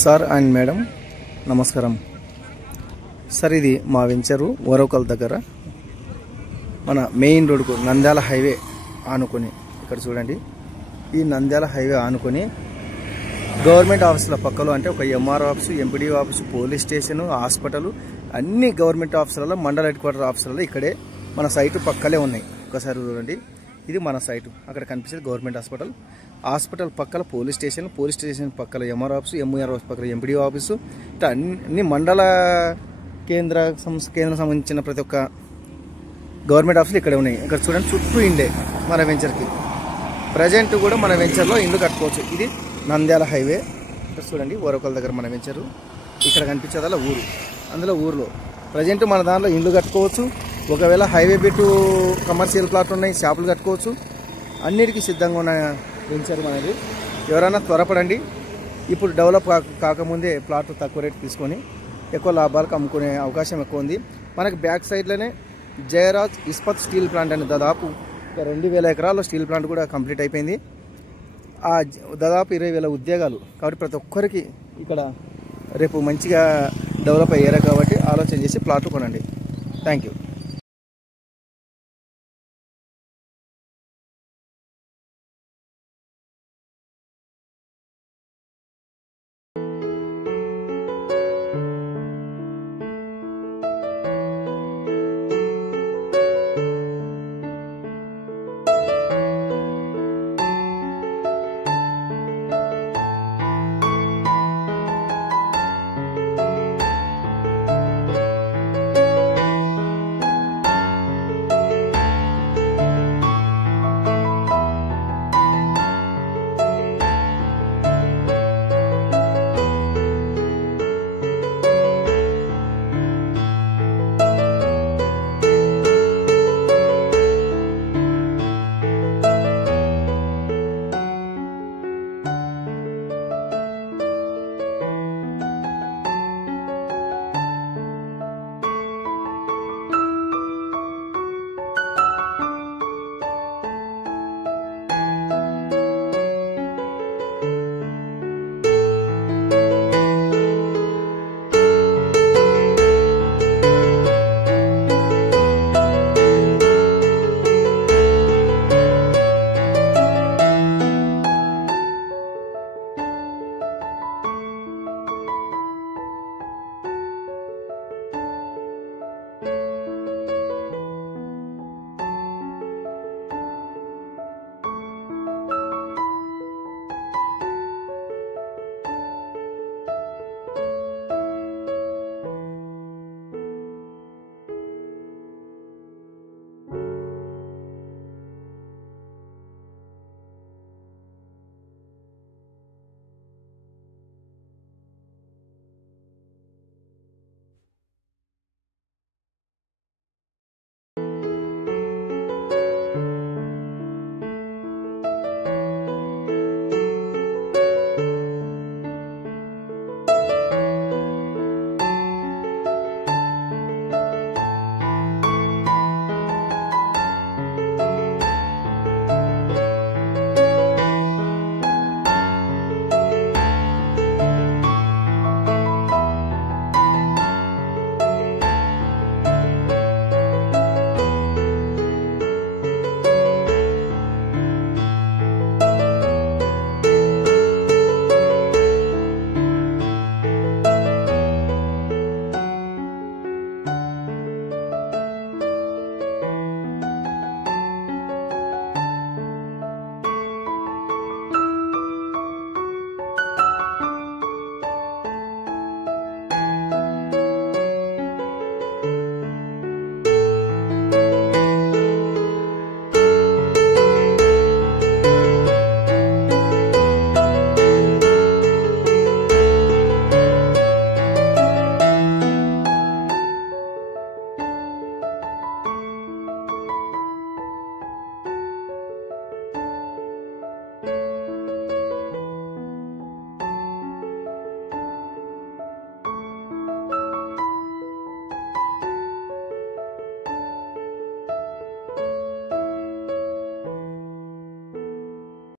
Sir and madam నమస్కారం sir. ఇది మా వెంచరు ఓరవకల్ దగ్గర మన మెయిన్ రోడ్కు నంద్యాల హైవే ఆనుకొని, ఇక్కడ చూడండి, ఈ నంద్యాల హైవే ఆనుకొని గవర్నమెంట్ ఆఫీసుల పక్కలో, అంటే ఒక MRO office, MPD office, police station, hospital, అన్ని గవర్నమెంట్ ఆఫీసులలో, మండల హెడ్ క్వార్టర్ ఆఫీసులలో ఇక్కడే మన సైటు పక్కలే ఉన్నాయి. ఒకసారి చూడండి, ఇది మన సైటు. అక్కడ కనిపించేది గవర్నమెంట్ హాస్పిటల్. హాస్పిటల్ పక్కల పోలీస్ స్టేషన్, పోలీస్ స్టేషన్ పక్కల ఎంఆర్ఓ ఆఫీసు, ఎంఆర్ఓ ఆఫీసు పక్కల ఎంపీడీ ఆఫీసు, ఇట్లా అన్ని మండల కేంద్ర సంబంధించిన ప్రతి ఒక్క గవర్నమెంట్ ఆఫీసులు ఇక్కడే ఉన్నాయి. ఇక్కడ చూడండి, చుట్టూ ఇండే మన వెంచర్కి. ప్రజెంట్ కూడా మన వెంచర్లో ఇల్లు కట్టుకోవచ్చు. ఇది నంద్యాల హైవే. ఇక్కడ చూడండి, ఓరవకల్ దగ్గర మన వెంచరు. ఇక్కడ కనిపించేదల్లా ఊరు. అందులో ఊరిలో ప్రజెంట్ మన దాంట్లో ఇల్లు కట్టుకోవచ్చు. ఒకవేళ హైవే బిట్టు కమర్షియల్ ప్లాట్ ఉన్నాయి, షాపులు కట్టుకోవచ్చు. అన్నిటికీ సిద్ధంగా ఉన్న వెంచర్ మనది. ఎవరైనా త్వరపడండి. ఇప్పుడు డెవలప్ కాకముందే ప్లాట్ తక్కువ రేటు తీసుకొని ఎక్కువ లాభాలకు అమ్ముకునే అవకాశం ఎక్కువ ఉంది. మనకి back సైడ్లోనే Jayaraj Ispat steel plant అని దాదాపు 2000 ఎకరాల్లో స్టీల్ ప్లాంట్ కూడా కంప్లీట్ అయిపోయింది. దాదాపు 20,000 ఉద్యోగాలు. కాబట్టి ప్రతి ఒక్కరికి ఇక్కడ రేపు మంచిగా డెవలప్ అయ్యారు. కాబట్టి ఆలోచన చేసి ప్లాట్లు కొనండి. Thank you.